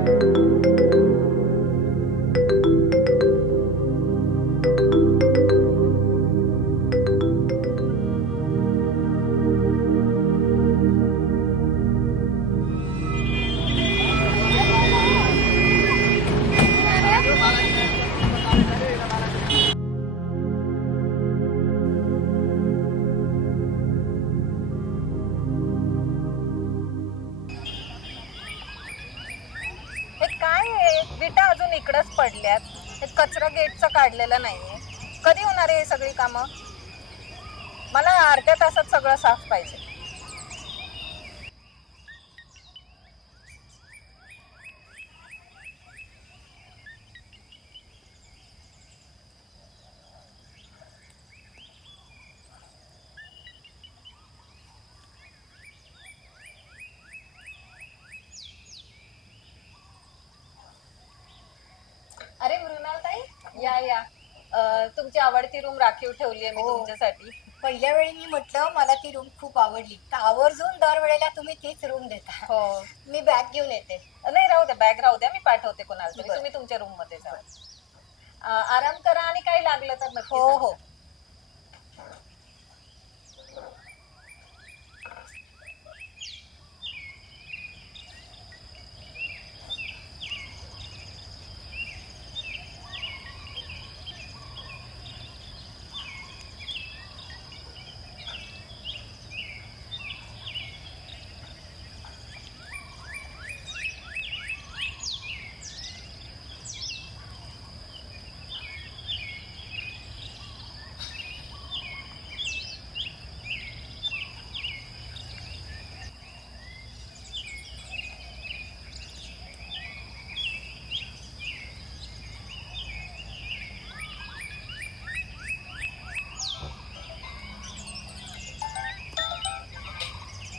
हे काय आहे, विटा अजून इकडंच पडल्यात. हे कचरा गेटचं काढलेलं नाहीये. कधी होणार आहे हे सगळी कामं? मला अर्ध्या तासात सगळं साफ पाहिजे. अरे मृणालताई, या या. तुमची आवडती रूम राखीव ठेवली आहे मी हो. तुमच्यासाठी. पहिल्या वेळी मी म्हटलं मला ती रूम खूप आवडली, तर आवर्जून दरवेळेला तुम्ही तीच रूम देता. हो. मी बॅग घेऊन येते. नाही, राहू द्या, बॅग राहू द्या, मी पाठवते कोणाला तरी. बरं. तुम्ही तुमच्या रूम मध्ये जा. आराम करा आणि काही लागलं तर नक्की हो सांगा. हो.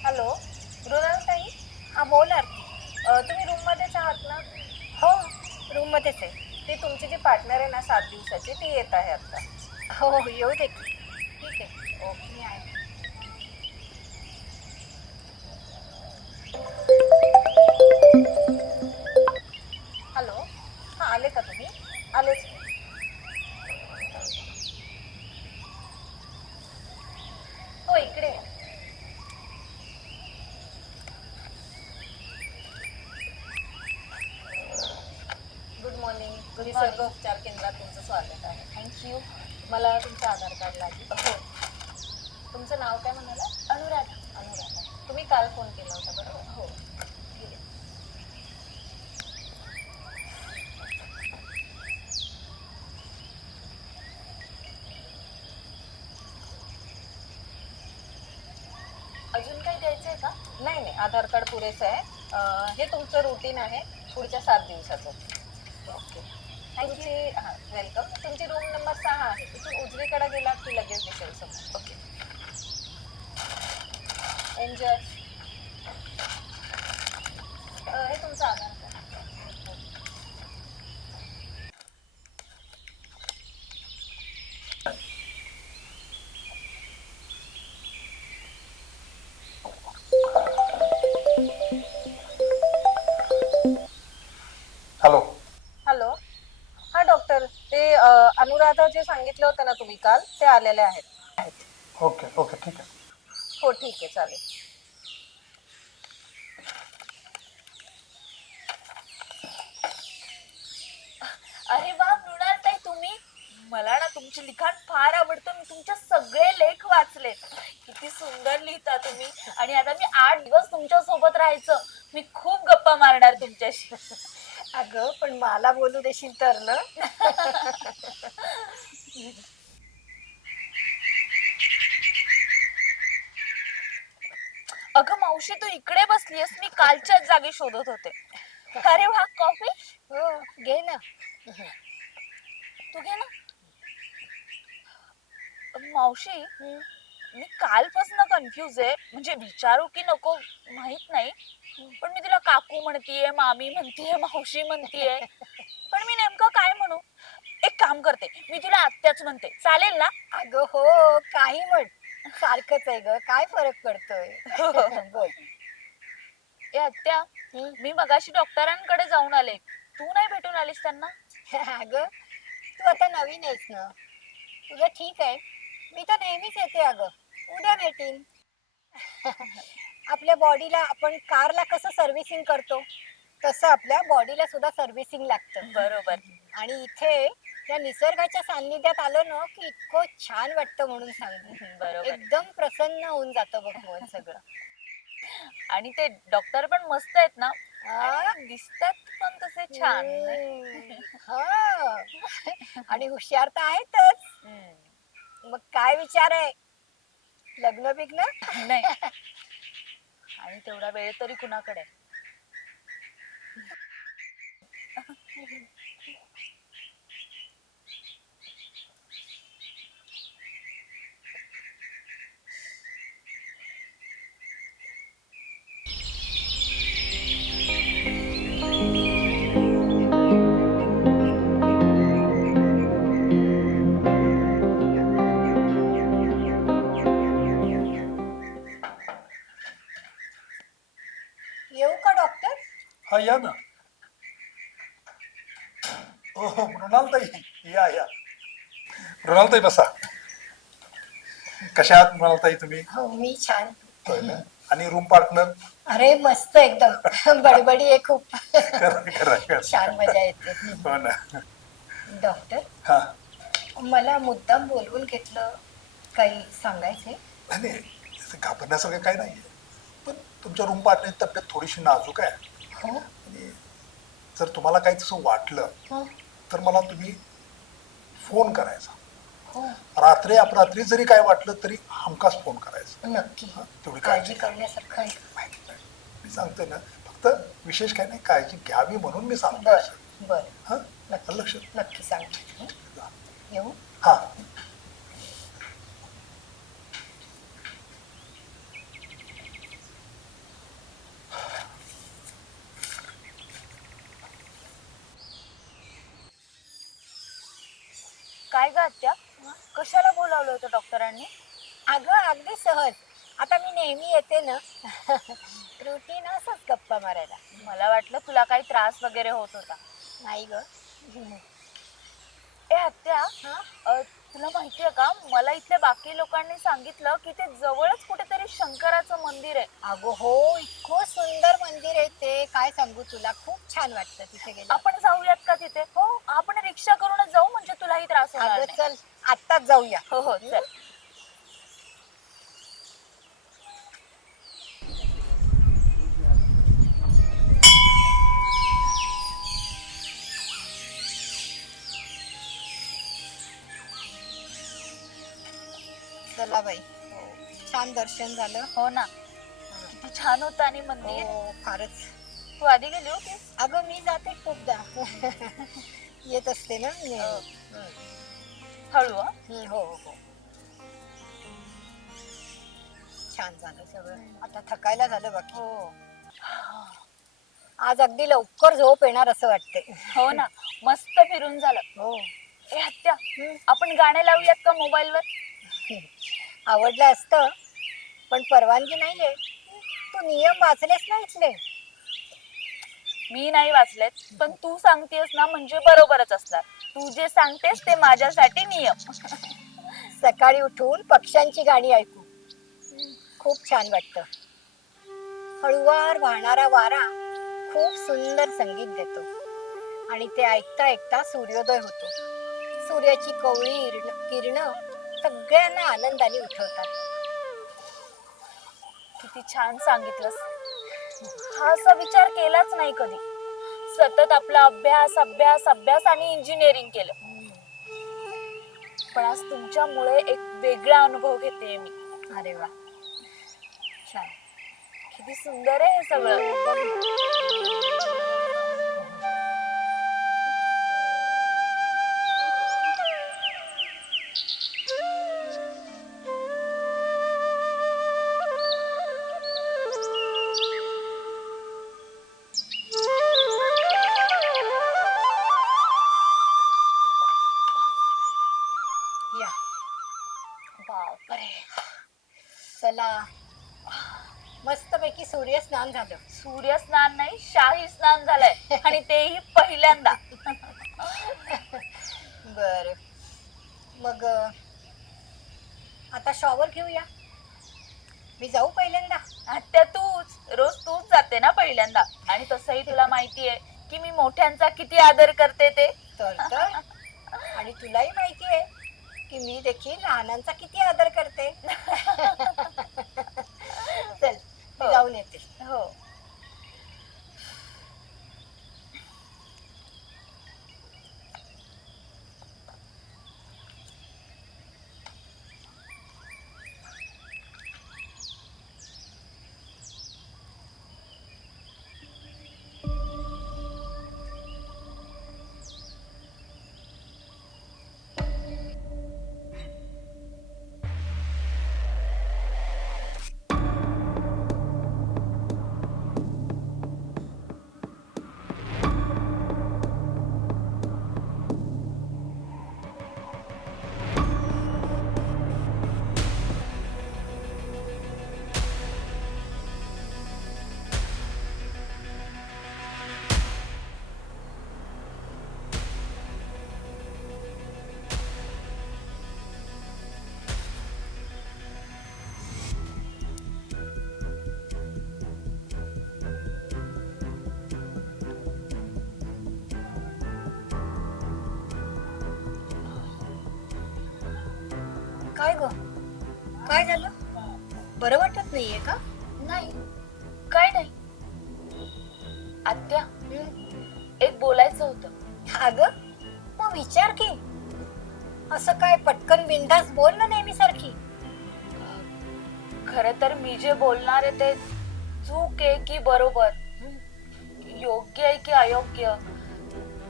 हॅलो मृणालताई. हा बोल आरती. तुम्ही रूम मध्येच आहात ना? हो, रूम मध्येच आहे. ती तुमची जी पार्टनर आहे ना 7 दिवसाची, ती येत आहे आता. हो हो, येऊ दे की. ठीक आहे, ओके. मी आहे. हॅलो. हा, आले का तुम्ही? आलेच. हो, इकडे या. Good morning. निसर्ग उपचार केंद्रात तुमचं स्वागत आहे. थँक्यू. मला तुमचं आधार कार्ड लागेल. हो. तुमचं नाव काय म्हणाला? अनुराधा. अनुराधा. तुम्ही काल फोन केला होता बरोबर? हो. ठीक आहे. अजून काही द्यायचंय का? नाही नाही, आधार कार्ड पुरेसं आहे. हे तुमचं रुटीन आहे पुढच्या 7 दिवसाचं. ओके. तुमची हां, वेलकम. तुमची रूम नंबर 6 आहे. तिथून उजवीकडे गेलात की लगेच दिसेल समोर. ओके. एन्जॉय. हे तुमचं आधार कार्ड. हॅलो. हॅलो. हा डॉक्टर, ते अनुराधा जे सांगितलं होतं ना तुम्ही काल, ते आलेले आहेत. ओके ओके, ठीक आहे. हो, ठीक आहे, चालेल. अरे वा मृणालताई, तुम्ही. मला ना तुमचे लिखाण फार आवडतं. मी तुमचे सगळे लेख वाचले. किती सुंदर लिहिता तुम्ही. आणि आता मी 8 दिवस तुमच्या सोबत राहायचं. मी खूप गप्पा मारणार तुमच्याशी. अगं पण मला बोलू देशील तर ना. अगं मावशी, तू इकडे बसलीयस. मी कालच्याच जागी शोधत होते. अरे वा, कॉफी. हो, घे ना. तू घे ना. मावशी, मी कालपासून कन्फ्युज आहे. म्हणजे विचारू की नको माहित नाही. पण मी तिला काकू म्हणतीये, मामी म्हणतीये, मावशी म्हणतीये. पण मी नेमकं काय म्हणू? एक काम करते, मी तुला आत्याच म्हणते, चालेल ना? अगं हो, काही म्हण. सारखंच आहे ग, काय फरक पडतोय. बोल. ए आत्या, हं? मी मगाशी डॉक्टरांकडे जाऊन आले. तू नाही भेटून आलीस त्यांना? अगं तू आता नवीन आहेस ना, तुझं ठीक आहे. मी तर नेहमीच येते अगं. उद्या भेटीन. आपल्या बॉडीला आपण कारला कसं सर्व्हिसिंग करतो तसं आपल्या बॉडीला सुद्धा सर्व्हिसिंग लागतं. बरोबर. आणि इथे या निसर्गाच्या सान्निध्यात आलो ना की इतकं छान वाटतं म्हणून सांगू. बरोबर. एकदम प्रसन्न होऊन जातं बघ मन सगळं. आणि ते डॉक्टर पण मस्त आहेत ना, आ? आणि दिसतात पण तसे छान नाही? हा. आणि हुशार तर आहेतच. मग काय विचार आहे, लग्न बिग्न? नाही. आणि तेवढा वेळ तरी कुणाकडे? येऊ का डॉक्टर? हा या ना. हो हो मृणालताई, या मृणालताई बसा. कशा आहात मृणालताई तुम्ही? हो मी छान. होय ना? आणि रूम पार्टनर? अरे मस्त एकदम. बडबडी आहे खूप. खरं छान मजा येते. हो ना. डॉक्टर, हा मला मुद्दाम बोलवून घेतलं, काही सांगायचंय? नाही असं घाबरण्यासारखं काय नाहीये, पण तुमच्या रूम पार्टनरची तब्येत थोडीशी नाजूक आहे. हो. आणि जर तुम्हाला काही तसं वाटलं हो. तर मला तुम्ही फोन करायचा. हो. रात्री अपरात्री जरी काय वाटलं तरी हमखास फोन करायचा. नक्की. हा, तेवढी काळजी काळजी करण्यासारखं आहे. माहिती नाही. मी सांगतोय ना, फक्त विशेष काय नाही, काळजी घ्यावी म्हणून मी सांगतो. बर बर. हा नक्की लक्ष. नक्की सांग. येऊ? हा काय ग आत्या, कशाला बोलावलं होतं डॉक्टरांनी? अगं अगदी सहज. आता मी नेहमी येते ना. रुटीन असंच गप्पा मारायला. मला वाटलं तुला काही त्रास वगैरे होत होता. नाही ग. ए आत्या, हा? तुला माहितीये का, मला इथल्या बाकी लोकांनी सांगितलं की ते जवळच कुठेतरी शंकराचं मंदिर आहे. अगं हो, इतकं सुंदर मंदिर आहे ते, काय सांगू तुला, खूप छान वाटतं तिथे गेलं. आपण जाऊयात का तिथे? हो, आपण रिक्षा करूनच जाऊ, म्हणजे तुलाही त्रास होणार अगं नाही. चल आत्ताच जाऊया. हो हो चल. चला बाई, छान दर्शन झालं. हो ना, किती छान होतं आणि मंदिर. हो फारच. तू आधी गेली होतीस? अगं मी जाते खूपदा. येत असते ना नेहमी. हळू हा. हो हो. छान झालं सगळं. आता थकायला झालं बाकी. हो आज अगदी लवकर झोप येणार असं वाटते. हो ना, मस्त फिरून झालं. हो. ए हत्या, आपण गाणे लावूयात का मोबाईलवर? आवडलं असतं पण परवानगी नाहीये. तू नियम वाचलेस ना इथले? मी नाही वाचलेत, पण तू सांगतेस ना म्हणजे बरोबरच असणार. तू जे सांगतेस ते माझ्यासाठी नियम. सकाळी उठून पक्ष्यांची गाणी ऐकू खूप छान वाटतं. हळुवार वाहणारा वारा खूप सुंदर संगीत देतो आणि ते ऐकता ऐकता सूर्योदय होतो. सूर्याची कवळी किरणं सगळ्यांना आनंदाने उठवतात. किती छान सांगितलंस. हा असा विचार केलाच नाही कधी. सतत आपला अभ्यास अभ्यास अभ्यास आणि इंजिनिअरिंग केलं, पण आज तुमच्यामुळे एक वेगळा अनुभव घेते मी. अरे वा, छान. किती सुंदर आहे हे सगळं. या बापरे. चला, मस्तपैकी की सूर्यस्नान झालं? सूर्यस्नान नाही, शाही स्नान झालंय आणि तेही पहिल्यांदा. बर, मग आता शॉवर घेऊया. मी जाऊ पहिल्यांदा? आत्या तूच रोज तूच जाते ना पहिल्यांदा, आणि तसंही तुला माहितीये की मी मोठ्यांचा किती आदर करते ते. तर आणि तुलाही माहिती आहे की मी देखील लहानांचा किती आदर करते. चल, मी हो. जाऊन येते. हो. काय ग, काय झालं? बरं वाटत नाहीये का? नाही, काय नाही. आत्या, हं? एक बोलायचं होतं. अगं, मग विचार की. असं काय पटकन बिनधास्त बोल ना नेहमी सारखी. खर तर मी जे बोलणार आहे ते चूक आहे की बरोबर, योग्य आहे की अयोग्य,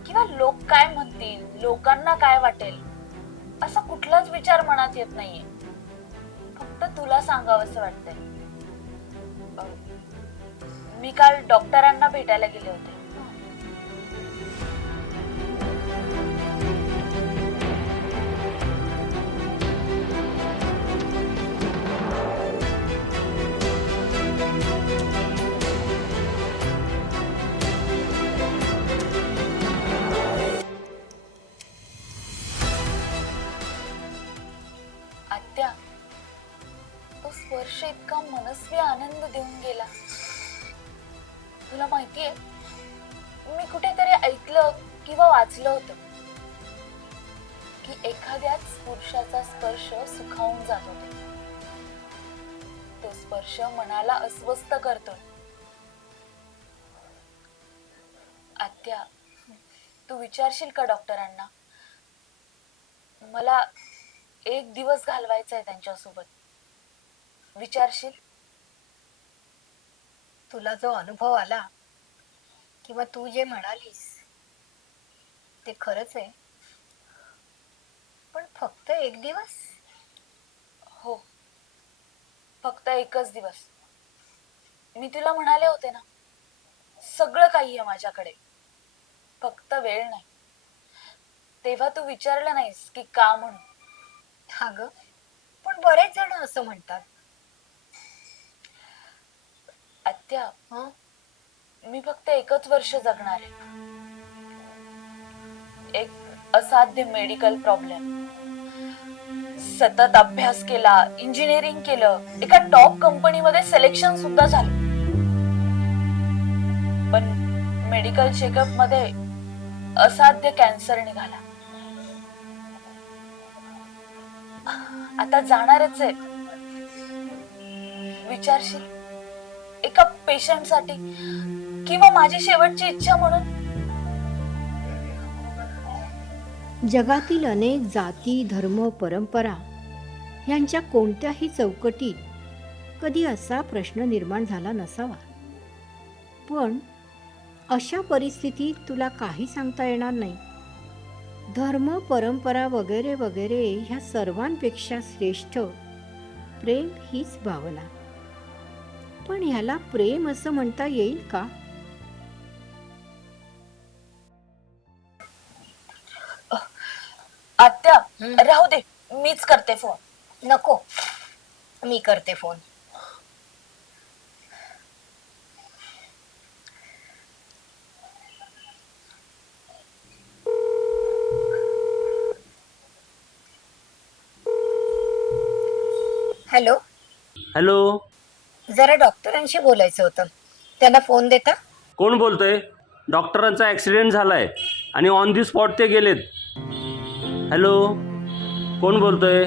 किंवा लोक काय म्हणतील, लोकांना काय वाटेल, असा कुठलाच विचार मनात येत नाहीये. फक्त तुला सांगावंसं वाटतंय. मी काल डॉक्टरांना भेटायला गेले होते. आत्या, तो स्पर्श इतका मनस्वी आनंद देऊन गेला. तुला माहितीये, मी कुठेतरी ऐकलं किंवा वाचलं होतं की एखाद्याच पुरुषाचा स्पर्श सुखावून जात होते. तो स्पर्श मनाला अस्वस्थ करतो. आत्या, तू विचारशील का डॉक्टरांना? मला एक दिवस घालवायचा आहे त्यांच्यासोबत. विचारशील? तुला जो अनुभव आला किंवा तू जे म्हणालीस ते खरंच आहे, पण फक्त एक दिवस? हो, फक्त एकच दिवस. मी तुला म्हणाले होते ना, सगळं काही आहे माझ्याकडे, फक्त वेळ नाही. तेव्हा तू विचारलं नाहीस की का म्हणून. अगं, पण बरेच जण असं म्हणतात. आत्या, हं? मी फक्त एकच वर्ष जगणार आहे. एक असाध्य मेडिकल प्रॉब्लेम. सतत अभ्यास केला, इंजिनिअरिंग केलं, एका टॉप कंपनीमध्ये सिलेक्शन सुद्धा झालं, पण मेडिकल चेकअप मध्ये असाध्य कॅन्सर निघाला. आता जाणारच आहे. विचारशील, एका पेशंट साठी किंवा माझी शेवटची इच्छा म्हणून? जगातील अनेक जाती, धर्म, परंपरा यांच्या कोणत्याही चौकटीत कधी असा प्रश्न निर्माण झाला नसावा. पण अशा परिस्थितीत तुला काही सांगता येणार नाही. धर्म, परंपरा वगैरे वगैरे ह्या सर्वांपेक्षा श्रेष्ठ प्रेम हीच भावना. पण ह्याला प्रेम असं म्हणता येईल का? आत्या, राहू दे, मीच करते फोन. नको, मी करते फोन. हॅलो, हॅलो, जरा डॉक्टरांशी बोलायचं होतं. त्यांना फोन देता? कोण बोलतोय? डॉक्टरांचा ॲक्सिडेंट झालाय आणि ऑन दी स्पॉट ते गेलेत. हॅलो, कोण बोलतोय?